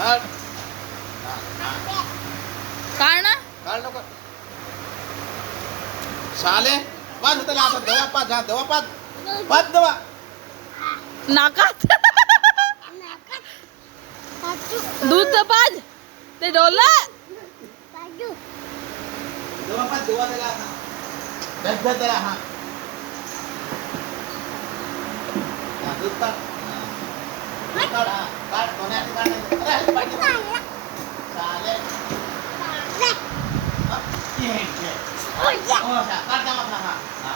काढ. हा, हा. काढ ना. काढ लवकर. शाले पाच त्याला आता दवा पाच हा दवा पाच दवा नाकात दूध पाज ते डोलं दवा पाच दवा त्याला आता बस बस त्याला हा हा, दूध काढ हा. दूध काढ हा काढ कोण्याची काढ नाही. अरे पाहिजे शाले हा, ये, ये. हो अच्छा काढ दवा आपला हा हा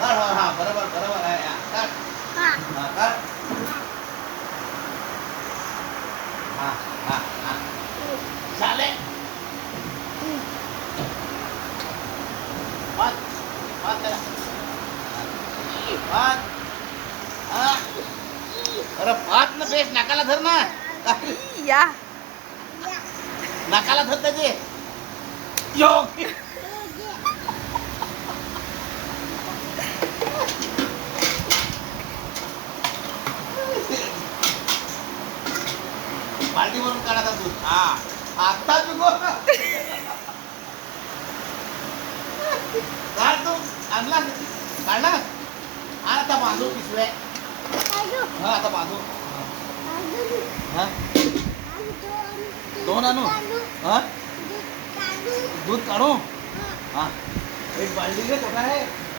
काढ हो हा बरोबर बरोबर आहे हा काढ हा काढ हा हा हा शाले पाच पाच त्याला पाच हा अरे पाच ना बेस नाकाला धर ना या नाकाला धर त्याचे योग बाल्टी भरून काढा दूध हा आता चुको काढ तू आणला काढला आता बांधू पिशव्या हा आता बांधू हा दोन आणू हा दूध काढू हा एक बाल्टी रे छोटा आहे